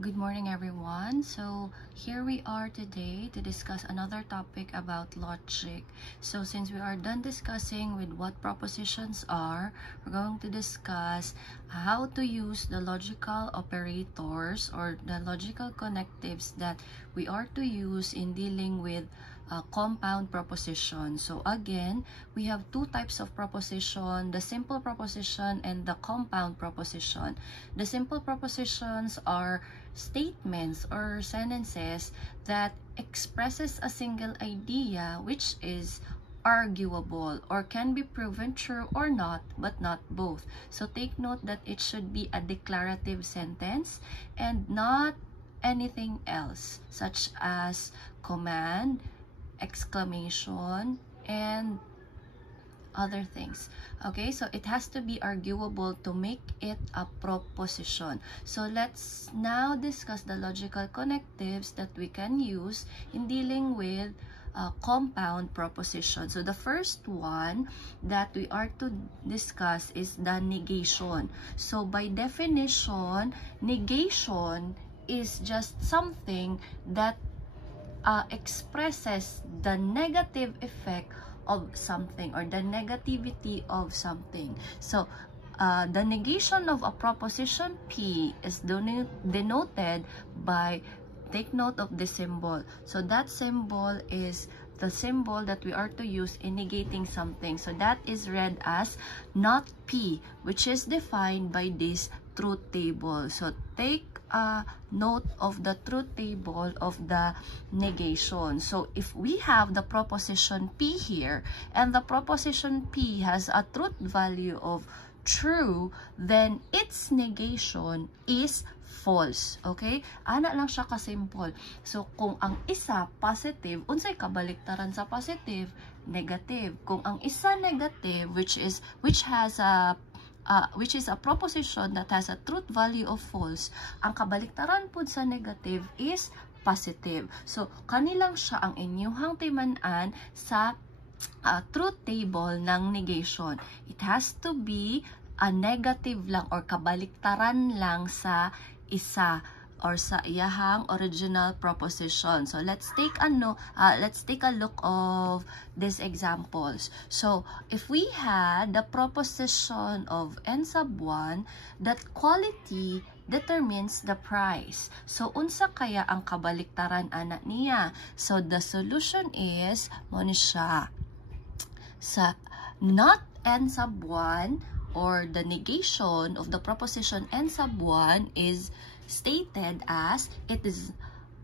Good morning, everyone. So here we are today to discuss another topic about logic. So since we are done discussing with what propositions are, we're going to discuss how to use the logical operators or the logical connectives that we are to use in dealing with compound proposition. So again, we have two types of proposition, the simple proposition and the compound proposition. The simple propositions are statements or sentences that expresses a single idea which is arguable or can be proven true or not, but not both. So take note that it should be a declarative sentence and not anything else, such as command, exclamation, and other things. Okay, so it has to be arguable to make it a proposition. So let's now discuss the logical connectives that we can use in dealing with compound proposition. So the first one that we are to discuss is the negation. So by definition, negation is just something that expresses the negative effect of something or the negativity of something. So the negation of a proposition P is denoted by, take note of the symbol. So that symbol is the symbol that we are to use in negating something. So that is read as not P, which is defined by this truth table. So take note of the truth table of the negation. So if we have the proposition P here and the proposition P has a truth value of true, then its negation is false. Okay? Ana lang siya ka-simple. So kung ang isa positive, unsay kabaliktaran sa positive? Negative. Kung ang isa negative, which is a proposition that has a truth value of false, ang kabaliktaran po sa negative is positive. So, kanilang siya ang inyuhang timanan sa truth table ng negation. It has to be a negative lang or kabaliktaran lang sa isa or sa iyahang original proposition. So let's take a look of these examples. So if we had the proposition of n sub 1 that quality determines the price. So unsa kaya ang kabaliktaran ana niya? So the solution is mo ni siya sa not n sub 1 or the negation of the proposition n sub 1 is stated as it is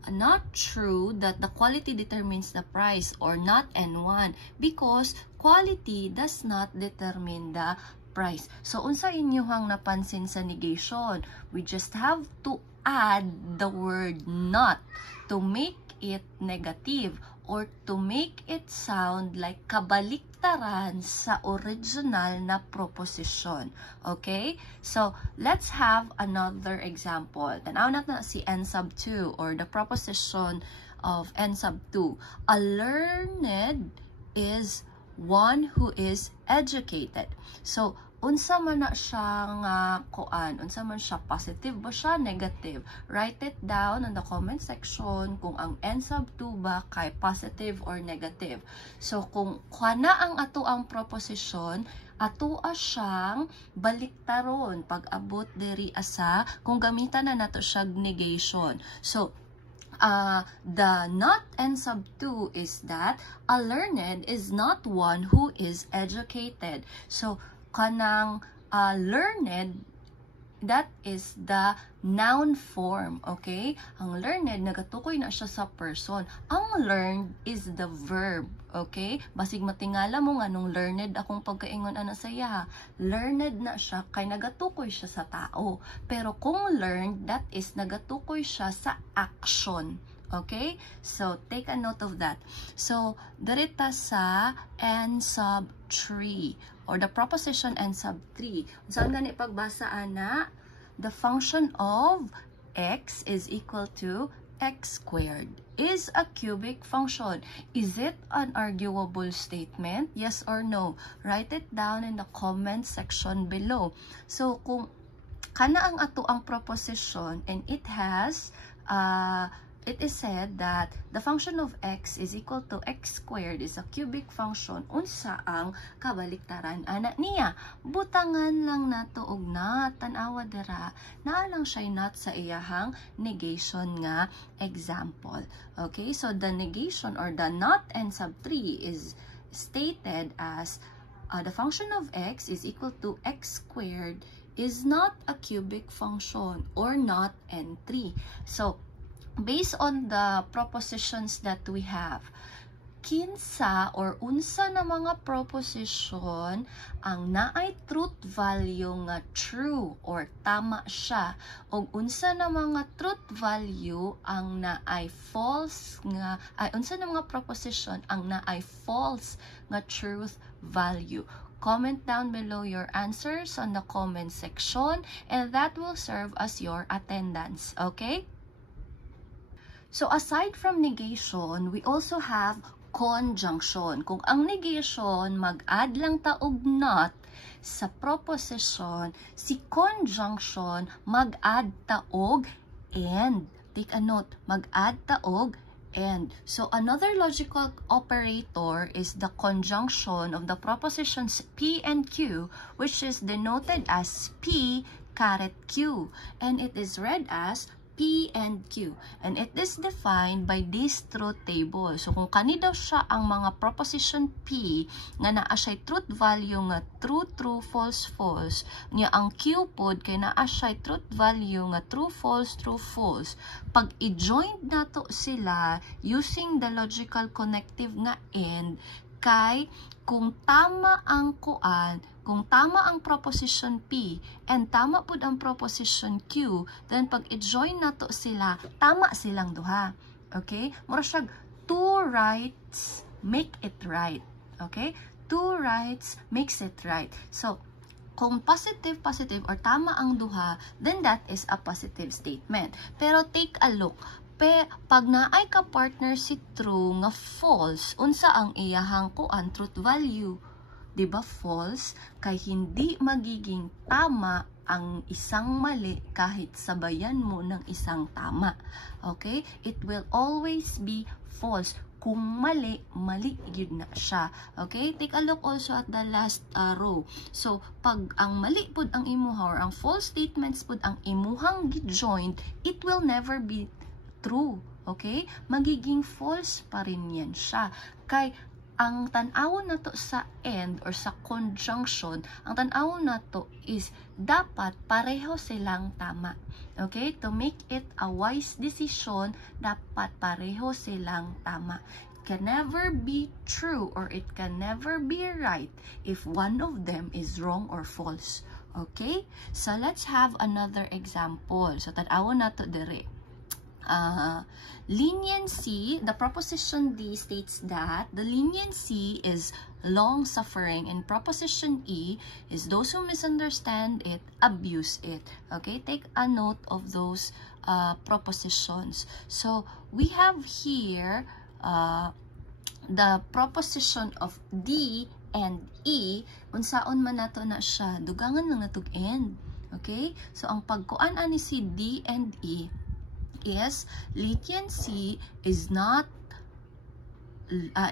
not true that the quality determines the price or not N1 because quality does not determine the price. So unsa inyuhang napansin sa negation? We just have to add the word not to make it negative or to make it sound like kabaliktaran sa original na proposition. Okay? So, let's have another example. Tanaw natin si n sub 2 or the proposition of n sub 2. A learned is one who is educated. So, unsa man na siyang unsa man siya, positive ba siya, negative? Write it down in the comment section kung ang n sub 2 ba kay positive or negative. So kung kana ang ato ang proposition, ato siyang baliktaron pag abot diri asa kung gamitan na nato siya negation. So the not n sub 2 is that a learned is not one who is educated. So kanang learned, that is the noun form, okay? Ang learned, nagatukoy na siya sa person. Ang learned is the verb, okay? Basig matingala mo nga nung learned akong pagkaingon ana saya. Learned na siya kay nagatukoy siya sa tao. Pero kung learned, that is nagatukoy siya sa action. Okay? So, take a note of that. So, dirita sa n sub 3 or the proposition n sub 3. Saan gani pagbasa ana? The function of x is equal to x squared is a cubic function. Is it an arguable statement? Yes or no? Write it down in the comment section below. So, kung kana ang ato ang proposition, and it has it is said that the function of x is equal to x squared is a cubic function. Unsa ang kabaliktaran ana niya? Butangan lang nato og not, tan-awa dira naa lang siya not sa iyahang negation nga example. Okay, so the negation or the not n sub 3 is stated as the function of x is equal to x squared is not a cubic function or not n3. So based on the propositions that we have, kinsa or unsa na mga proposition ang naay truth value nga true or tama siya, o unsa na mga truth value ang naay false nga, unsa na mga proposition ang naay false nga truth value. Comment down below your answers on the comment section, and that will serve as your attendance. Okay? So aside from negation, we also have conjunction. Kung ang negation mag-add lang ta og not sa proposition, si conjunction mag-add ta og and. Take a note, mag-add ta og and. So another logical operator is the conjunction of the propositions P and Q, which is denoted as P caret Q, and it is read as P and Q, and it is defined by this truth table. So kung kani daw siya ang mga proposition P nga naa siya truth value nga true, true, false, false, niya ang Q pod kay naa siya truth value nga true, false, true, false. Pag i-join nato sila using the logical connective nga and, kay kung tama ang kuan, kung tama ang proposition P and tama pud ang proposition Q, then pag i-join nato sila, tama silang duha. Okay? Mura siya, two rights make it right. Okay? Two rights makes it right. So, kung positive, positive, or tama ang duha, then that is a positive statement. Pero take a look. Pag naay ka partner si true nga false, unsa ang iyahang kuan truth value? Diba false? Kay hindi magiging tama ang isang mali kahit sabayan mo ng isang tama. Okay? It will always be false. Kung mali, mali yun na siya. Okay? Take a look also at the last row. So, pag ang mali pud ang imuha or ang false statements pud ang imuhang gi-joined, it will never be true. Okay? Magiging false pa rin yan siya. Kay ang tan-aw na to sa and or sa conjunction, ang tan-aw na to is dapat pareho silang tama. Okay? To make it a wise decision, dapat pareho silang tama. It can never be true or it can never be right if one of them is wrong or false. Okay? So let's have another example. So tan-aw na to dire. Leniency, the proposition D states that the leniency is long-suffering, and proposition E is those who misunderstand it, abuse it. Okay, take a note of those propositions. So, we have here the proposition of D and E, unsaon man nato na siya, dugangan lang natog end. Okay, so ang pagkuan ani si D and E is leniency is not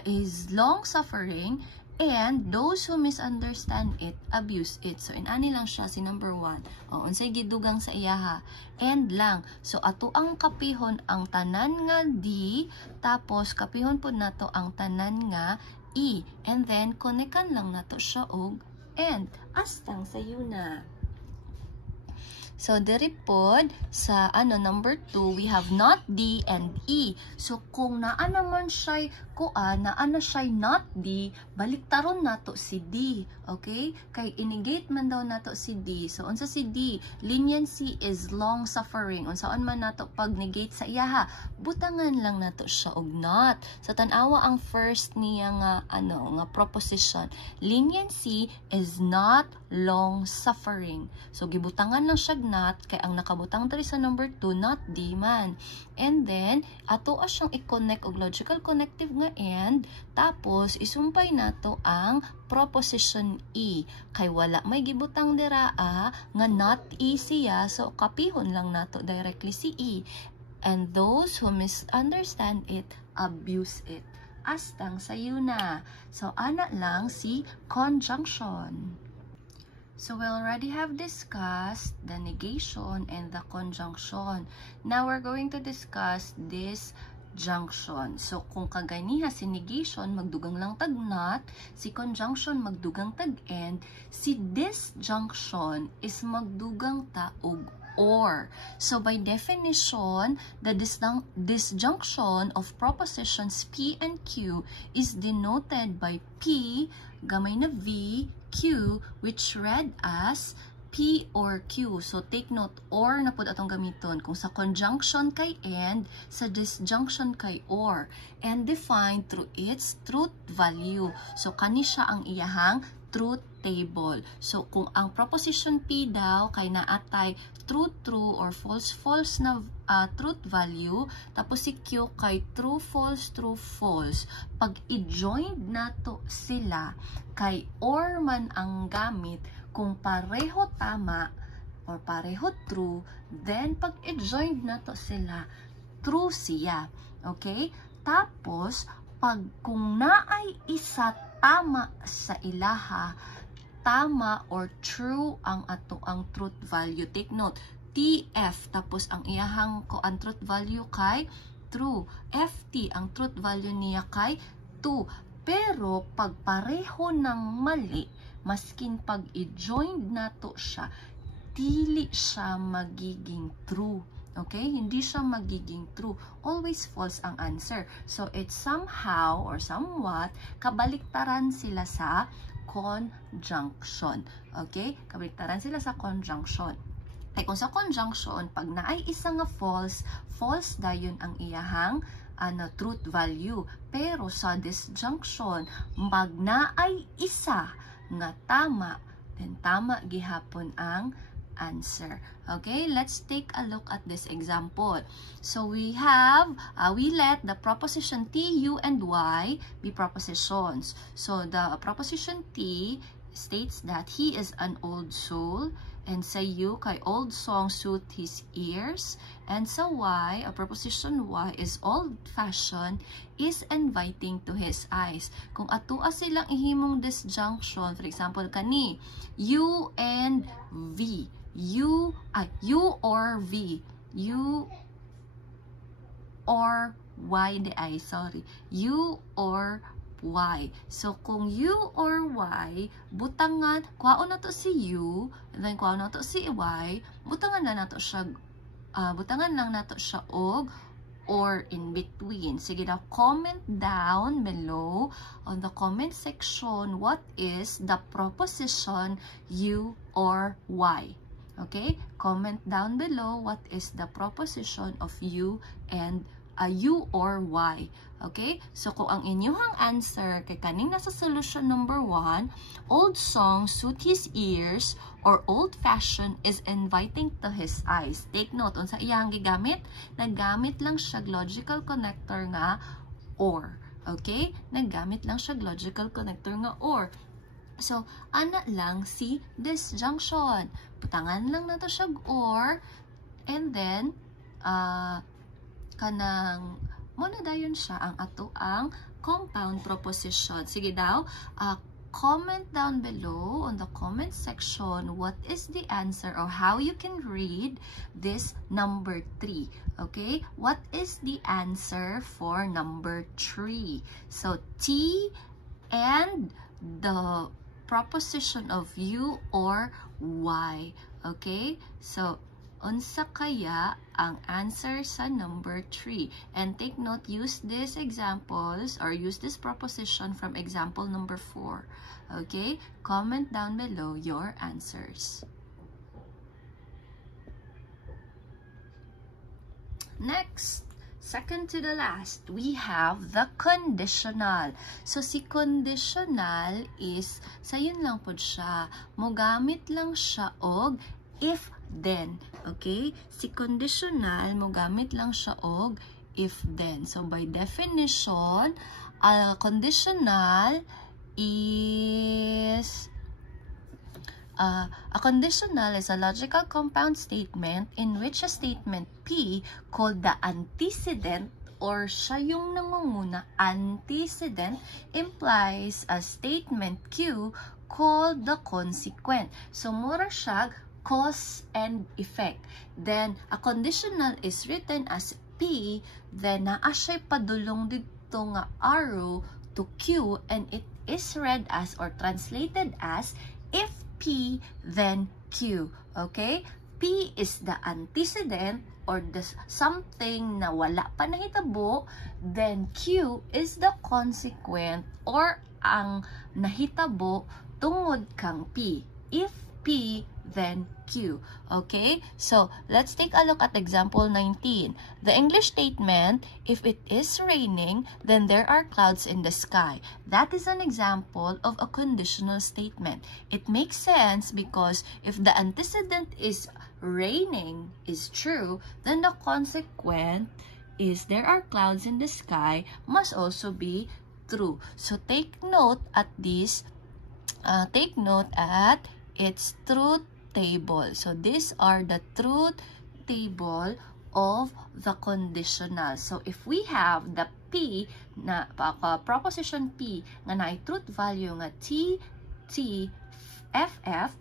is long suffering, and those who misunderstand it abuse it. So inani lang siya si number 1. O unsay gidugang sa iyaha, and lang. So ato ang kapihon ang tanan nga D, tapos kapihon pud nato ang tanan nga E, and then konekan lang nato siya og and. Astang sayo na. So, diri pod sa number 2, we have not D and E. So, kung naa naman siya kuan, naa na siya not D, baliktaron nato si D. Okay? Kay inigate man daw nato si D. So, unsa si D? Leniency is long suffering. Unsaon man nato pag negate sa iyaha, butangan lang nato siya og not. So, tan-awa ang first niya nga nga proposition. Leniency is not long suffering. So, gibutangan lang siya not, kay ang nakabutang diri sa number 2, not D man. And then, ato siyang i-connect og logical connective nga and, tapos, isumpay nato ang proposition E. Kay wala may gibutang dira nga not E siya, so kapihon lang nato directly si E. And those who misunderstand it, abuse it. Astang sayo na. So, ana lang si conjunction. So, we already have discussed the negation and the conjunction. Now, we're going to discuss this junction. So, kung kaganiha si negation, magdugang lang tag not, si conjunction magdugang tag and, si disjunction is magdugang ta og or. So, by definition, the disjunction of propositions P and Q is denoted by P, gamay na V, Q, which read as P or Q. So, take note, or na po atong gamiton. Kung sa conjunction kay and, sa disjunction kay or. And defined through its truth value. So, kani siya ang iyahang truth table. So, kung ang proposition P daw kay naatay true or false na truth value, tapos si Q kay true, false. Pag i-join nato sila, kay or man ang gamit, kung pareho tama or pareho true, then pag i-join nato sila, true siya. Okay? Tapos, kung naay isa tama sa ilaha, tama or true ang ato ang truth value. Take note, TF, tapos ang iyahang ko ang truth value kay true. FT, ang truth value niya kay 2. Pero, pag pareho ng mali, maskin pag i-join nato siya, dili siya magiging true. Okay? Hindi siya magiging true. Always false ang answer. So, it's somehow or somewhat kabaliktaran sila sa conjunction. Okay? Kabaliktaran sila sa conjunction. Ay, kung sa conjunction, pag naay isa nga false dayon ang iyahang truth value. Pero sa disjunction, pag naay isa nga tama, then tama gihapon ang answer. Okay, let's take a look at this example. So we have, we let the proposition T, U, and Y be propositions. So the proposition T states that he is an old soul, and sa U, kay old song suit his ears, and sa Y, a proposition Y is old-fashioned, is inviting to his eyes. Kung atua silang ihimong disjunction, for example, kani, U and V, U or V, U or Y, U or Y. So, kung U or Y, butangan, kwaon na to si U, and then kwaon na to si Y, butangan lang nato siya og or in between. Sige daw, comment down below on the comment section what is the proposition U or Y. Okay? Comment down below what is the proposition of U and U or Y. Okay? So, kung ang inyong answer kay kaning nasa solution number 1, old song suit his ears or old-fashioned is inviting to his eyes. Take note, unsa iyang gigamit? Naggamit lang siya logical connector nga or. Okay? Naggamit lang siya logical connector nga or. So, ana lang si disjunction. Butangan lang nato siya or, and then, kanang, muna dayon siya ang ato ang compound proposition. Sige daw, comment down below on the comment section what is the answer or how you can read this number 3. Okay? What is the answer for number 3? So, T and the proposition of U or Y. Okay? So, unsa kaya ang answer sa number 3? And take note, use these examples or use this proposition from example number 4. Okay? Comment down below your answers. Next, second to the last, we have the conditional. So, si conditional is, sayon lang po siya, mogamit lang siya og if then. Okay? Si conditional, mo gamit lang siya og if then. So, by definition, conditional is a conditional is a logical compound statement in which a statement P called the antecedent or siya yung nangunguna, antecedent, implies a statement Q called the consequent. So, mura siya cause and effect. Then, a conditional is written as P, then naa siya padulong dito nga arrow to Q, and it is read as or translated as if P, then Q. Okay? P is the antecedent or the something na wala pa nahitabo, then Q is the consequent or ang nahitabo tungod kang P. If P, then Q. Okay? So, let's take a look at example 19. The English statement, if it is raining, then there are clouds in the sky. That is an example of a conditional statement. It makes sense because if the antecedent is raining is true, then the consequent is there are clouds in the sky must also be true. So, take note at this, take note at its truth table. So, these are the truth table of the conditional. So, if we have the P, na proposition P, nga na truth value nga T, T, F, F,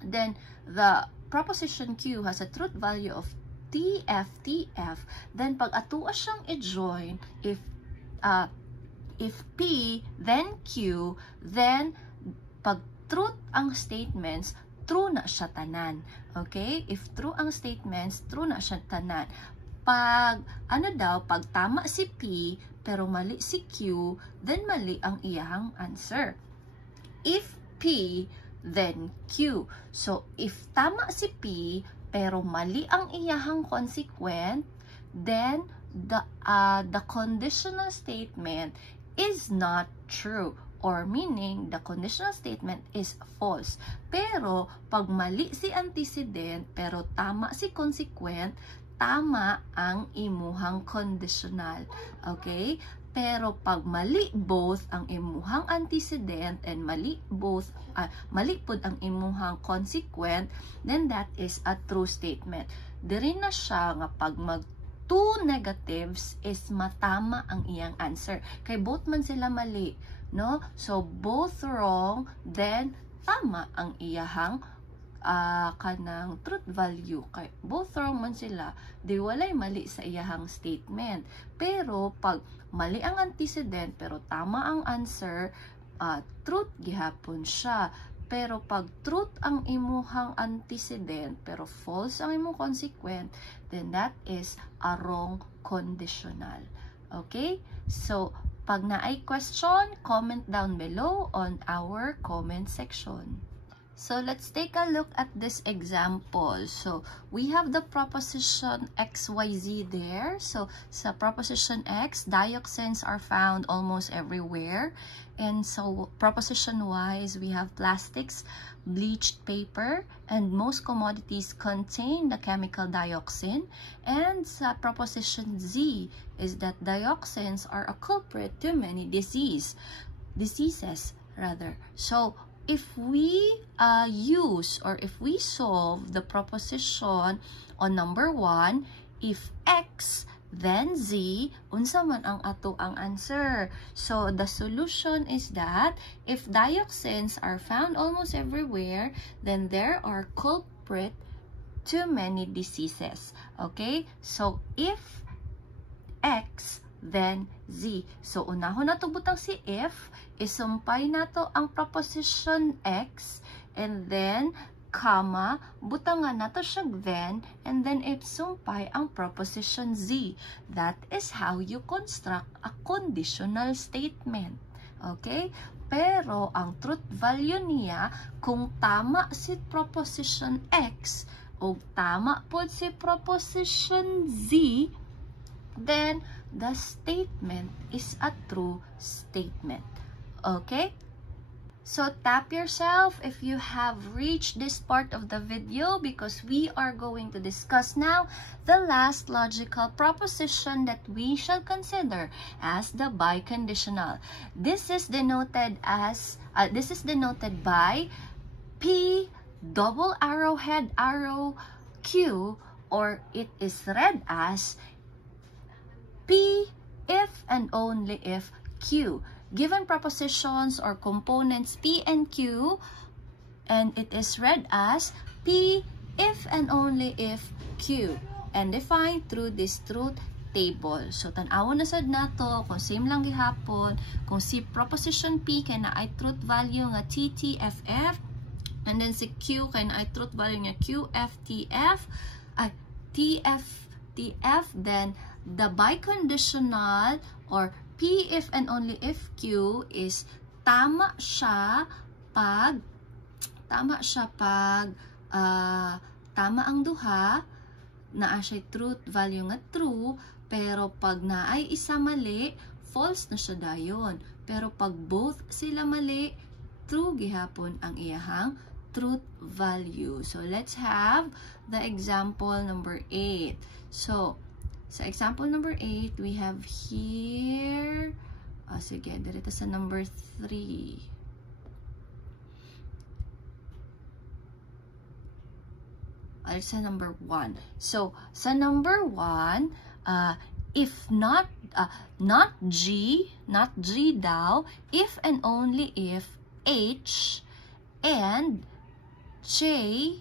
then the proposition Q has a truth value of T, F, T, F, then pag atua siyang i-join, if P, then Q, then pag truth ang statements, true na siya tanan. Okay? If true ang statements, true na siya tanan. Pag, pag tama si P, pero mali si Q, then mali ang iyahang answer. If P, then Q. So, if tama si P, pero mali ang iyahang consequent, then the conditional statement is not true. Or meaning, the conditional statement is false. Pero, pag mali si antecedent, pero tama si consequent, tama ang imuhang conditional. Okay? Pero, pag mali both ang imuhang antecedent and mali pod ang imuhang consequent, then that is a true statement. Diri na siya nga pag two negatives is matama ang iyang answer. Kay both man sila mali. No? So, both wrong, then tama ang iyahang kanang truth value. Kay both wrong man sila, di walay mali sa iyahang statement. Pero, pag mali ang antecedent, pero tama ang answer, truth gihapon siya. Pero, pag truth ang imuhang antecedent, pero false ang imuhang consequent, then that is a wrong conditional. Okay? So, pag na-ay question, comment down below on our comment section. So, let's take a look at this example. So, we have the proposition XYZ there. So, sa proposition X, dioxins are found almost everywhere. And so, proposition Y is we have plastics, bleached paper, and most commodities contain the chemical dioxin. And sa proposition Z is that dioxins are a culprit to many diseases. So, if we use or if we solve the proposition on number 1, if X, then Z, unsa man ang ato ang answer. So, the solution is that if dioxins are found almost everywhere, then there are culprit to many diseases. Okay? So, if X, then Z. So, unahon na to butang si if, isumpay na to ang proposition X, and then, comma, butangan na to siya then, and then isumpay ang proposition Z. That is how you construct a conditional statement. Okay? Pero, ang truth value niya, kung tama si proposition X, o tama po si proposition Z, then, the statement is a true statement. Okay? So tap yourself if you have reached this part of the video, because we are going to discuss now the last logical proposition that we shall consider as the biconditional. This is denoted by P double arrowhead arrow Q, or it is read as P if and only if Q. Given propositions or components P and Q, and it is read as P if and only if Q, and defined through this truth table. So tan-awon na sad nato kung same lang gihapon, kung si proposition P kay na ay truth value nga TTFF, and then si Q kay na ay truth value nga QFTF, TFTF, then the biconditional or P if and only if Q is tama siya pag tama ang duha, naa siya truth value nga true, pero pag naay isa mali, false na siya dayon. Pero pag both sila mali, true gihapon ang iyahang truth value. So let's have the example number 8. So sa example number 8, we have here, sige, dito sa number 3. Or sa number 1. So, sa number 1, if not G daw, if and only if H and J,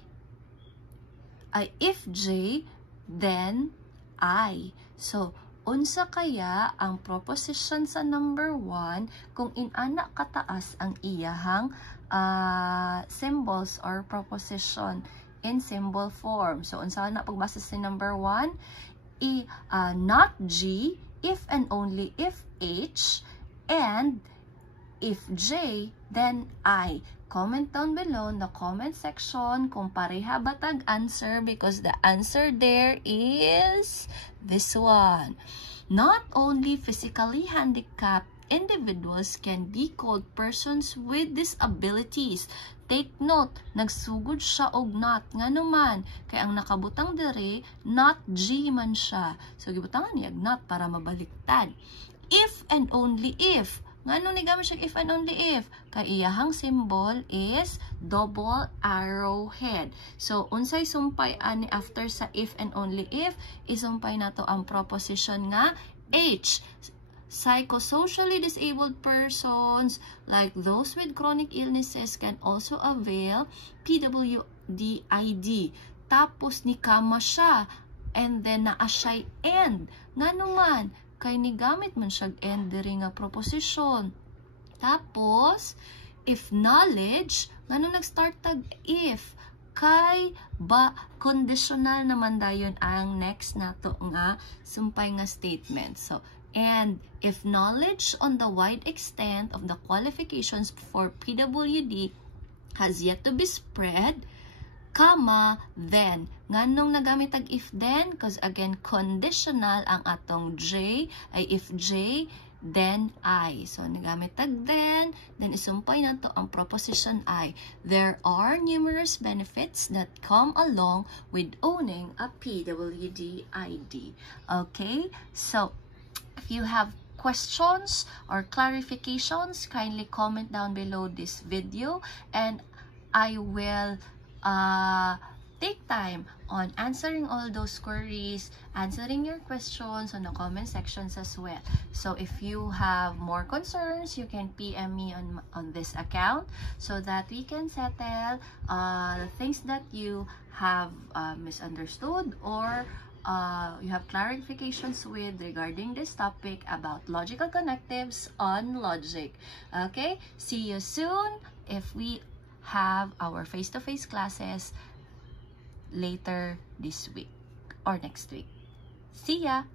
if J, then I. So, unsa kaya ang proposition sa number 1 kung inana kataas ang iyahang symbols or proposition in symbol form? So, unsa na pagbasa sa number 1? Not G, if and only if H, and if J, then I. Comment down below in the comment section kung pareha ba tag answer, because the answer there is this one. Not only physically handicapped individuals can be called persons with disabilities. Take note, nagsugod siya og not. Nga naman, kaya ang nakabutang dere, not G man siya. So, gibutangan niya not para mabaliktad. If and only if. Nga nung nigamit siya if and only if, kay iyahang symbol is double arrowhead. So, unsay sumpay ani after sa if and only if, isumpay nato ang proposition nga H. Psychosocially disabled persons, like those with chronic illnesses, can also avail PWD-ID. Tapos ni kama siya, and then naa siya'y end. Nga naman, kay ni gamit man siya end diri nga proposition. Tapos, if knowledge, nga nung nag-start tag if, kay ba conditional naman dayon ang next nato nga sumpay nga statement. So, and if knowledge on the wide extent of the qualifications for PWD has yet to be spread, comma, then. Nga nung nagamit ang if then, because again, conditional ang atong J, ay if J, then I. So, nagamit ang then isumpay na to ang proposition I. There are numerous benefits that come along with owning a PWD ID. Okay? So, if you have questions or clarifications, kindly comment down below this video, and I will take time on answering all those queries, answering your questions on the comment sections as well. So if you have more concerns, you can PM me on this account so that we can settle things that you have misunderstood or you have clarifications with regarding this topic about logical connectives on logic. Okay, see you soon if we have our face-to-face classes later this week or next week. See ya!